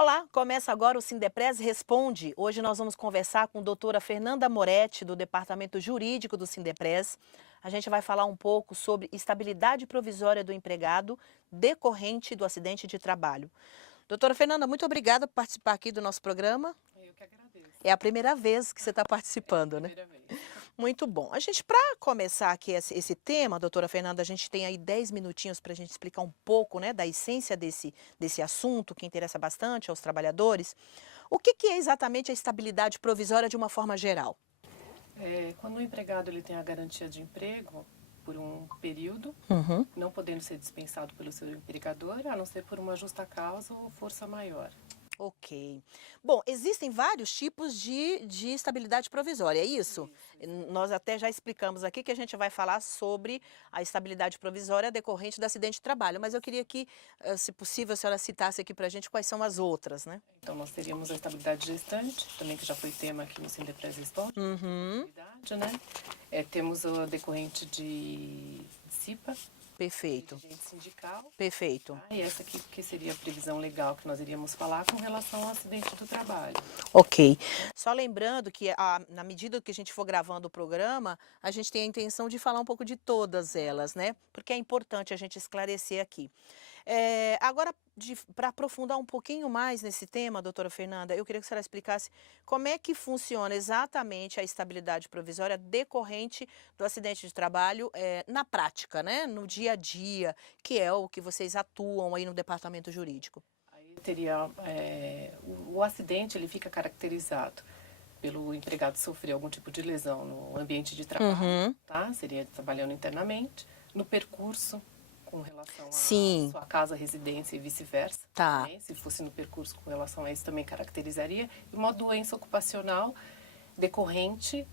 Olá, começa agora o Sindepres Responde. Hoje nós vamos conversar com a doutora Fernanda Moretti, do Departamento Jurídico do Sindepres. A gente vai falar um pouco sobre estabilidade provisória do empregado decorrente do acidente de trabalho. Doutora Fernanda, muito obrigada por participar aqui do nosso programa. Eu que agradeço. É a primeira vez que você está É a participando, né? primeira vez. Muito bom. Para começar aqui esse tema, doutora Fernanda, a gente tem aí 10 minutinhos para a gente explicar um pouco, né, da essência desse assunto que interessa bastante aos trabalhadores. O que é exatamente a estabilidade provisória de uma forma geral? Quando o empregado ele tem a garantia de emprego por um período, Uhum. não podendo ser dispensado pelo seu empregador, a não ser por uma justa causa ou força maior. Ok. Bom, existem vários tipos de estabilidade provisória, é isso? Isso. Nós até já explicamos aqui que a gente vai falar sobre a estabilidade provisória decorrente do acidente de trabalho, mas eu queria que, se possível, a senhora citasse aqui para a gente quais são as outras, né? Então, nós teríamos a estabilidade gestante, também que já foi tema aqui no Sindepres Responde, Uhum. estabilidade, né? Temos o decorrente de CIPA, Perfeito, dirigente sindical. perfeito. E essa aqui que seria a previsão legal que nós iríamos falar com relação ao acidente do trabalho. Ok. Só lembrando que na medida que a gente for gravando o programa, a gente tem a intenção de falar um pouco de todas elas, né? Porque é importante a gente esclarecer aqui. Agora, para aprofundar um pouquinho mais nesse tema, doutora Fernanda, eu queria que a senhora explicasse como é que funciona exatamente a estabilidade provisória decorrente do acidente de trabalho na prática, né? No dia a dia, que é o que vocês atuam aí no departamento jurídico. Aí teria o acidente ele fica caracterizado pelo empregado sofrer algum tipo de lesão no ambiente de trabalho, Uhum. tá? Seria trabalhando internamente, no percurso com relação à Sim, sua casa, residência e vice-versa, tá. também, se fosse no percurso com relação a isso também caracterizaria, e uma doença ocupacional decorrente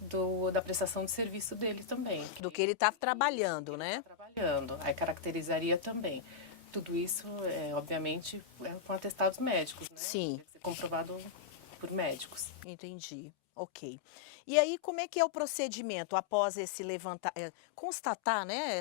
da prestação de serviço dele também. Do que ele está Isso, que trabalhando, ele está né? trabalhando. Aí caracterizaria também. Tudo isso, obviamente, com atestados médicos, né? Sim, Deve ser comprovado por médicos. entendi. Ok. E aí, como é que é o procedimento após esse constatar, né,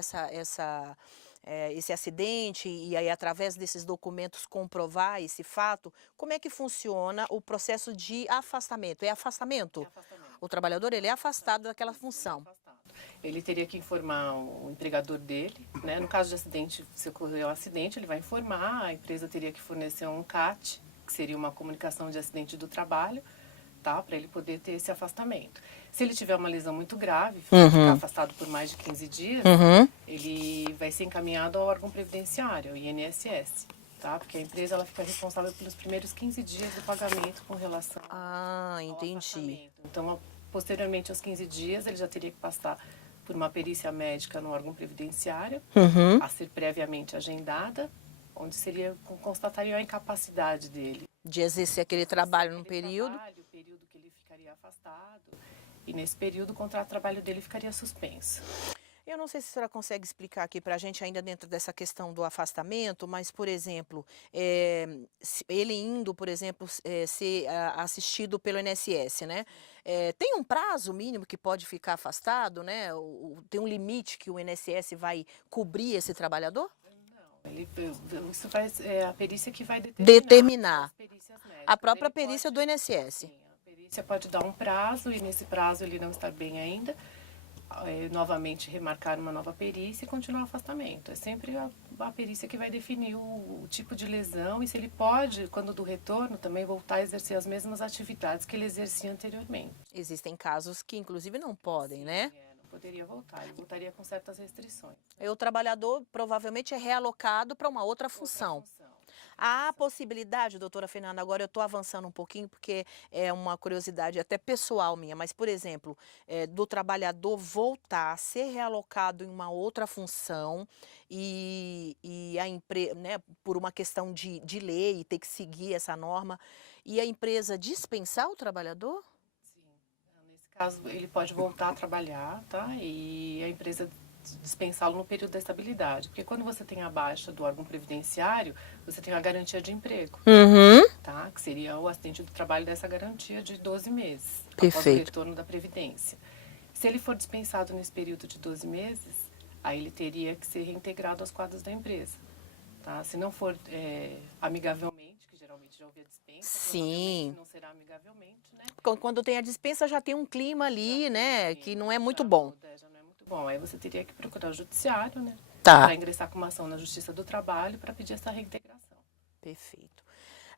esse acidente e aí, através desses documentos, comprovar esse fato? Como é que funciona o processo de afastamento? É É afastamento? afastamento. O trabalhador, ele é afastado daquela Isso, ele é função. afastado. Ele teria que informar o empregador dele, né? No caso de acidente, se ocorreu um acidente, ele vai informar, a empresa teria que fornecer um CAT, que seria uma comunicação de acidente do trabalho, tá? Para ele poder ter esse afastamento. Se ele tiver uma lesão muito grave, ficar Uhum, afastado por mais de 15 dias, uhum. ele vai ser encaminhado ao órgão previdenciário, o INSS, tá? Porque a empresa ela fica responsável pelos primeiros 15 dias do pagamento com relação Ah, ao entendi. afastamento. Então, posteriormente aos 15 dias, ele já teria que passar por uma perícia médica no órgão previdenciário, Uhum. a ser previamente agendada, onde constataria a incapacidade dele De exercer de aquele exercer trabalho num aquele período. trabalho, o período que ele ficaria afastado, e nesse período o contrato de trabalho dele ficaria suspenso. Eu não sei se a senhora consegue explicar aqui para a gente, ainda dentro dessa questão do afastamento, mas, por exemplo, ele indo, por exemplo, ser assistido pelo INSS, né? Tem um prazo mínimo que pode ficar afastado, né? Tem um limite que o INSS vai cobrir esse trabalhador? Não, isso vai, é a perícia que vai determinar, são Determinar. as perícias A médicas. própria Ele perícia pode, do INSS. sim, a perícia pode dar um prazo e nesse prazo ele não estar bem ainda, novamente remarcar uma nova perícia e continuar o afastamento. É sempre a perícia que vai definir o tipo de lesão e se ele pode, quando do retorno, também voltar a exercer as mesmas atividades que ele exercia anteriormente. Existem casos que, inclusive, não podem, Sim, né? não poderia voltar, ele voltaria com certas restrições. E o trabalhador provavelmente é realocado para uma outra Outra função. função, outra Há a função. possibilidade, doutora Fernanda, agora eu estou avançando um pouquinho porque é uma curiosidade até pessoal minha, mas, por exemplo, do trabalhador voltar a ser realocado em uma outra função e a empresa, né, por uma questão de lei, ter que seguir essa norma, e a empresa dispensar o trabalhador? Sim. Nesse caso, ele pode voltar a trabalhar, tá? E a empresa dispensá-lo no período da estabilidade. Porque quando você tem a baixa do órgão previdenciário, você tem a garantia de emprego, Uhum. tá? Que seria o acidente do trabalho dessa garantia de 12 meses, após o Perfeito. retorno da Previdência. Se ele for dispensado nesse período de 12 meses, aí ele teria que ser reintegrado aos quadros da empresa. Tá? Se não for amigavelmente, que geralmente houve a dispensa, Sim. provavelmente não será amigavelmente, né? Quando tem a dispensa já tem um clima ali, né, Sim, que não é muito já bom. muda, já não é muito bom. Aí você teria que procurar o judiciário, né? Tá. Para ingressar com uma ação na Justiça do Trabalho para pedir essa reintegração. Perfeito.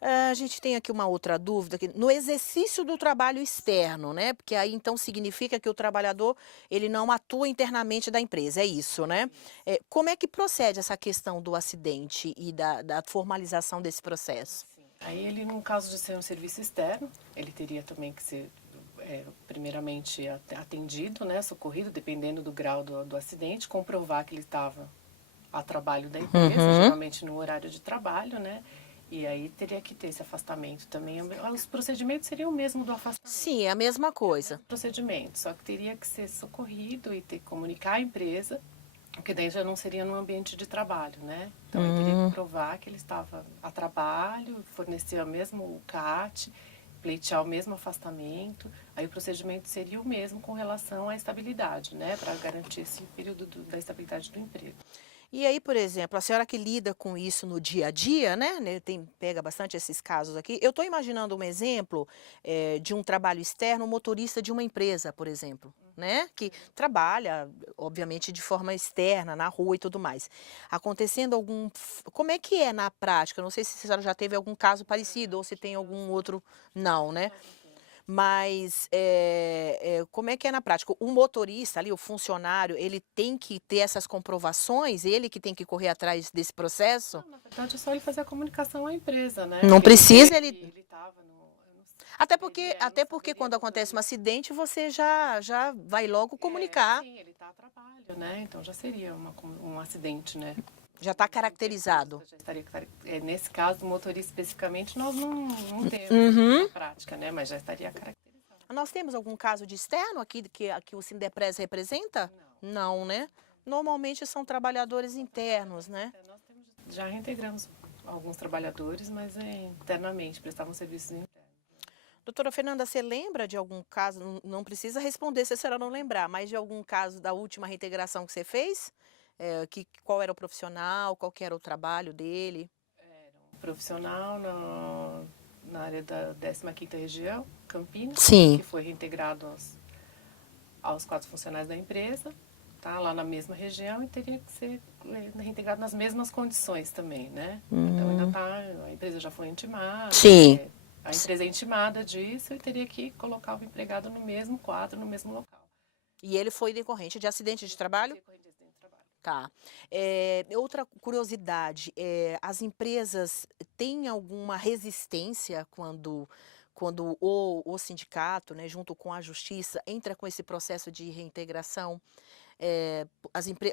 A gente tem aqui uma outra dúvida, que no exercício do trabalho externo, né? Porque aí então significa que o trabalhador ele não atua internamente da empresa, é isso, né? Como é que procede essa questão do acidente e da formalização desse processo? Sim. Aí ele, no caso de ser um serviço externo, ele teria também que ser primeiramente atendido, né, socorrido, dependendo do grau do acidente, comprovar que ele estava a trabalho da empresa, geralmente no horário de trabalho, né? E aí teria que ter esse afastamento também. Os procedimentos seriam o mesmo do afastamento. Sim, é a mesma coisa. Procedimento, só que teria que ser socorrido e ter que comunicar à empresa, porque daí já não seria no ambiente de trabalho, né? Então ele teria que provar que ele estava a trabalho, fornecer o mesmo CAT, pleitear o mesmo afastamento, aí o procedimento seria o mesmo com relação à estabilidade, né? Para garantir esse período da estabilidade do emprego. E aí, por exemplo, a senhora que lida com isso no dia a dia, né? Pega bastante esses casos aqui. Eu estou imaginando um exemplo de um trabalho externo, um motorista de uma empresa, por exemplo, né? Que trabalha, obviamente, de forma externa, na rua e tudo mais. Acontecendo algum. Como é que é na prática? Não sei se a senhora já teve algum caso parecido ou se tem algum outro. Não, né? Mas como é que é na prática? O motorista ali, o funcionário, ele tem que ter essas comprovações? Ele que tem que correr atrás desse processo? Não, na verdade, é só ele fazer a comunicação à empresa, né? Não precisa ele... Ele estava no... eu não sei, Até não porque saberia quando acontece um exatamente. acidente, você já vai logo comunicar. Sim, ele está a trabalho, né? Então já seria um acidente, né? Já está caracterizado. Já estaria, nesse caso do motorista especificamente, nós não temos na prática, né? Mas já estaria caracterizado. Nós temos algum caso de externo aqui que o Sindepres representa? Não, né? Normalmente são trabalhadores internos, né? Nós já reintegramos alguns trabalhadores, mas internamente, prestavam serviços internos. Doutora Fernanda, você lembra de algum caso, não precisa responder se a senhora não lembrar, mas de algum caso da última reintegração que você fez? Qual era o profissional, qual que era o trabalho dele? Era um profissional na área da 15ª região, Campinas, Sim. que foi reintegrado aos 4 funcionários da empresa, tá lá na mesma região e teria que ser reintegrado nas mesmas condições também, né? Então ainda a empresa já foi intimada. Sim. A empresa é intimada disso e teria que colocar o empregado no mesmo quadro, no mesmo local. E ele foi decorrente de acidente de trabalho? Decorrente de acidente de trabalho. Tá. Outra curiosidade, as empresas têm alguma resistência quando o sindicato, né, junto com a justiça, entra com esse processo de reintegração?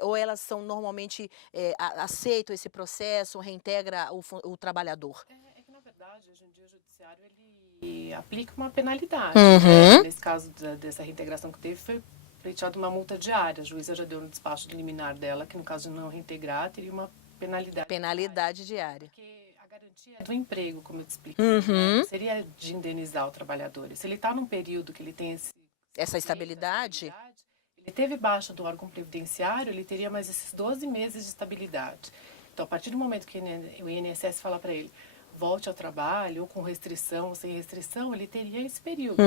Ou elas são normalmente aceitam esse processo, reintegra o trabalhador? É que, na verdade, hoje em dia o judiciário ele aplica uma penalidade. Né? Nesse caso dessa reintegração que teve, foi pleiteada uma multa diária. A juíza já deu no despacho de liminar dela, que no caso de não reintegrar, teria uma penalidade. Penalidade diária. Porque a garantia é do emprego, como eu te expliquei. Né? Não seria de indenizar o trabalhador. Se ele está num período que ele tem essa estabilidade, ele teve baixa do órgão previdenciário, ele teria mais esses 12 meses de estabilidade. Então, a partir do momento que o INSS fala para ele, volte ao trabalho, ou com restrição, ou sem restrição, ele teria esse período.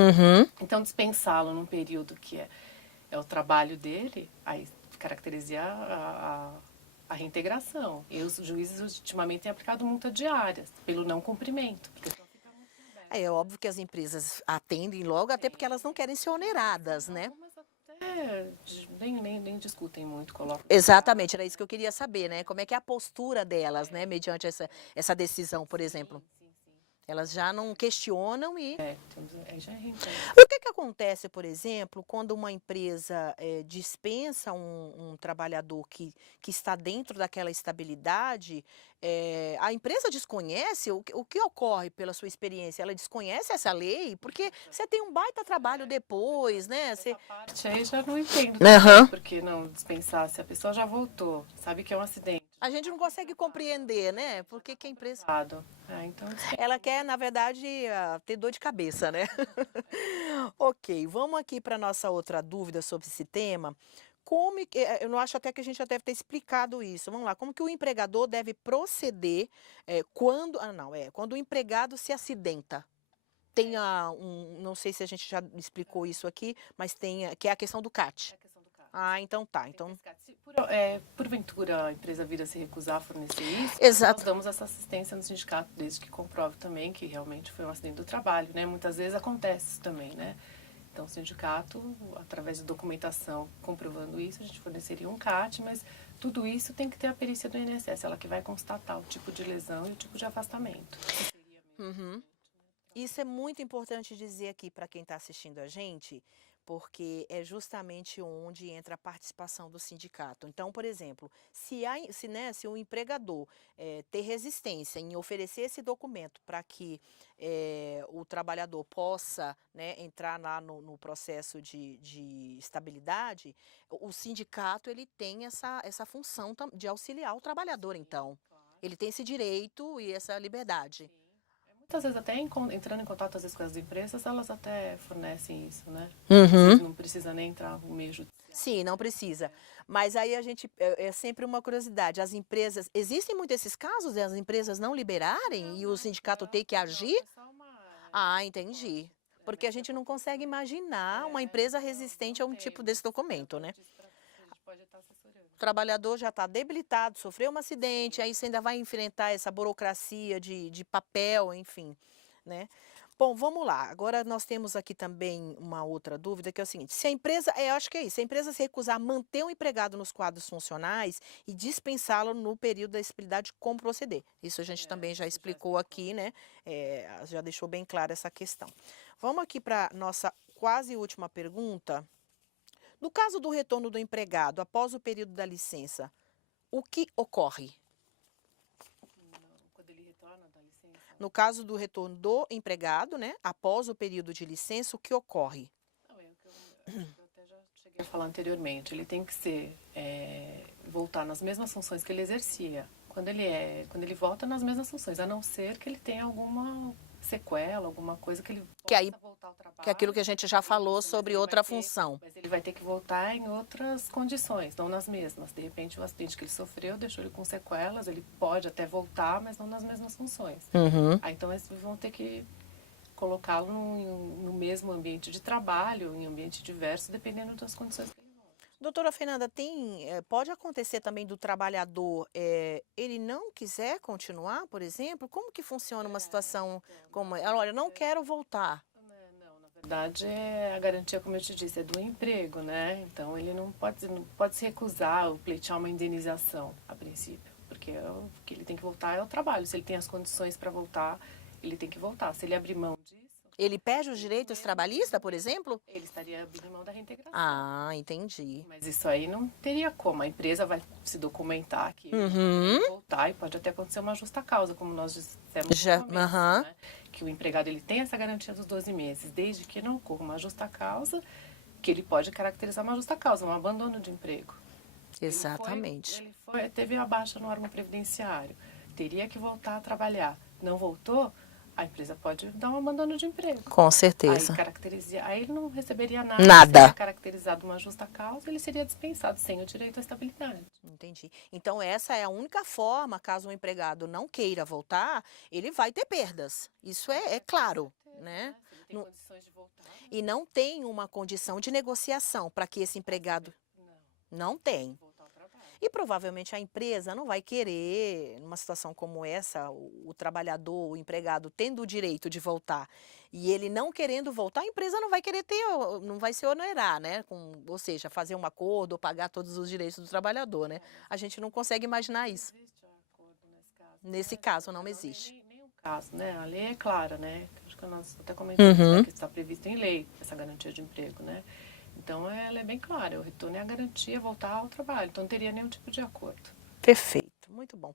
Então, dispensá-lo num período que é o trabalho dele, aí caracterizar a reintegração. E os juízes ultimamente têm aplicado multa diária pelo não cumprimento. Porque é óbvio que as empresas atendem logo, até porque elas não querem ser oneradas, né? Mas até nem discutem muito, colocam. Exatamente, era isso que eu queria saber, né? Como é que é a postura delas, né? Mediante essa decisão, por exemplo. Sim. Elas já não questionam e... já é O que acontece, por exemplo, quando uma empresa dispensa um trabalhador que está dentro daquela estabilidade, a empresa desconhece? O que ocorre pela sua experiência? Ela desconhece essa lei? Porque você tem um baita trabalho depois, né? Essa parte aí já não entendo. Porque não dispensar se a pessoa já voltou, sabe que é um acidente. A gente não consegue compreender, né? Porque que a empresa... Então, ela quer, na verdade, ter dor de cabeça, né? Ok, vamos aqui para a nossa outra dúvida sobre esse tema. Eu não acho até que a gente já deve ter explicado isso. Vamos lá, como que o empregador deve proceder quando o empregado se acidenta? Tem não sei se a gente já explicou isso aqui, mas que é a questão do CAT. É a questão do CAT. Ah, então tá. Tem Então, esse CAT. Se porventura a empresa vir a se recusar a fornecer isso, exato. nós damos essa assistência no sindicato, desde que comprove também que realmente foi um acidente do trabalho, né? Muitas vezes acontece isso também, né? Então, o sindicato, através de documentação comprovando isso, a gente forneceria um CAT, mas tudo isso tem que ter a perícia do INSS, ela que vai constatar o tipo de lesão e o tipo de afastamento. Uhum. Isso é muito importante dizer aqui para quem está assistindo a gente, porque é justamente onde entra a participação do sindicato. Então, por exemplo, se o empregador ter resistência em oferecer esse documento para que o trabalhador possa, né, entrar lá no processo de estabilidade, o sindicato ele tem essa função de auxiliar o trabalhador, então. Claro. Ele tem esse direito e essa liberdade. Sim. Muitas vezes até entrando em contato às vezes com as empresas, elas até fornecem isso, né? Às vezes não precisa nem entrar no meio judicial. Sim, não precisa. Mas aí é sempre uma curiosidade. As empresas, existem muitos esses casos de as empresas não liberarem e o sindicato ter que agir? É só Ah, entendi. Porque a gente não consegue imaginar uma empresa resistente a um tipo desse documento, né? A gente pode estar assessorando. O trabalhador já está debilitado, sofreu um acidente, aí você ainda vai enfrentar essa burocracia de papel, enfim, né? Bom, vamos lá. Agora nós temos aqui também uma outra dúvida, que é o seguinte: se a empresa, eu acho que é isso, se a empresa se recusar a manter o empregado nos quadros funcionais e dispensá-lo no período da estabilidade, como proceder? Isso a gente também já explicou aqui, né? Já deixou bem clara essa questão. Vamos aqui para nossa quase última pergunta. No caso do retorno do empregado após o período da licença, o que ocorre? Quando ele retorna da licença. No caso do retorno do empregado, né, após o período de licença, o que ocorre? Não, é o que eu até já cheguei a falar anteriormente. Ele tem que voltar nas mesmas funções que ele exercia. Quando ele volta nas mesmas funções, a não ser que ele tenha alguma sequela, alguma coisa que ele Que aí, possa voltar ao trabalho. que é aquilo que a gente já falou sobre outra função. Mas ele vai ter que voltar em outras condições, não nas mesmas. De repente, o acidente que ele sofreu deixou ele com sequelas, ele pode até voltar, mas não nas mesmas funções. Aí, então, eles vão ter que colocá-lo no mesmo ambiente de trabalho, em ambiente diverso, dependendo das condições que ele volta. Doutora Fernanda, pode acontecer também do trabalhador, ele não quiser continuar, por exemplo? Como que funciona uma situação como ela? Olha, não quero voltar. Não, na verdade, a garantia, como eu te disse, é do emprego, né? Então, ele não pode se recusar ou pleitear uma indenização, a princípio. Porque o que ele tem que voltar é o trabalho. Se ele tem as condições para voltar, ele tem que voltar. Se ele abrir mão disso... Ele perde os direitos trabalhistas, por exemplo? Ele estaria abrindo mão da reintegração. Ah, entendi. Mas isso aí não teria como. A empresa vai se documentar que ele vai voltar e pode até acontecer uma justa causa, como nós dissemos no começo, né? Que o empregado ele tem essa garantia dos 12 meses, desde que não ocorra uma justa causa, que ele pode caracterizar uma justa causa, um abandono de emprego. Exatamente. Ele teve a baixa no órgão previdenciário, teria que voltar a trabalhar. Não voltou, a empresa pode dar um abandono de emprego. Com certeza. Aí ele não receberia nada. Nada. Se caracterizado uma justa causa, ele seria dispensado sem o direito à estabilidade. Entendi. Então, essa é a única forma, caso o empregado não queira voltar, ele vai ter perdas. Isso é claro, né? Se ele tem condições de voltar. E não tem uma condição de negociação para que esse empregado... Não tem. E provavelmente a empresa não vai querer, numa situação como essa, o trabalhador, o empregado tendo o direito de voltar e ele não querendo voltar, a empresa não vai querer não vai se onerar, né? Ou seja, fazer um acordo ou pagar todos os direitos do trabalhador, né? A gente não consegue imaginar isso. Não existe acordo nesse caso. Nesse caso não existe. Nenhum caso, né? A lei é clara, né? Acho que nós até comentamos, né, que está previsto em lei essa garantia de emprego, né? Então, ela é bem clara, o retorno é a garantia, voltar ao trabalho. Então, não teria nenhum tipo de acordo. Perfeito, muito bom.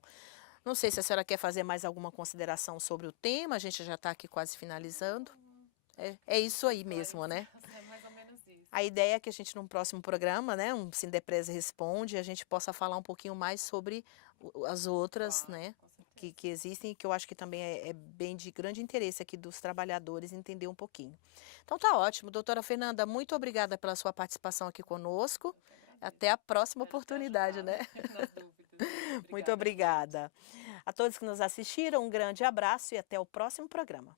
Não sei se a senhora quer fazer mais alguma consideração sobre o tema, a gente já está aqui quase finalizando. É isso aí mesmo, né? É mais ou menos isso. A ideia é que a gente, num próximo programa, né, um Sindepres Responde, a gente possa falar um pouquinho mais sobre as outras, né, que existem e que eu acho que também é bem de grande interesse aqui dos trabalhadores entender um pouquinho. Então tá ótimo. Doutora Fernanda, muito obrigada pela sua participação aqui conosco. Até a próxima Espero ter oportunidade, né? ajudado nas dúvidas. Muito Obrigada, gente. obrigada. A todos que nos assistiram, um grande abraço e até o próximo programa.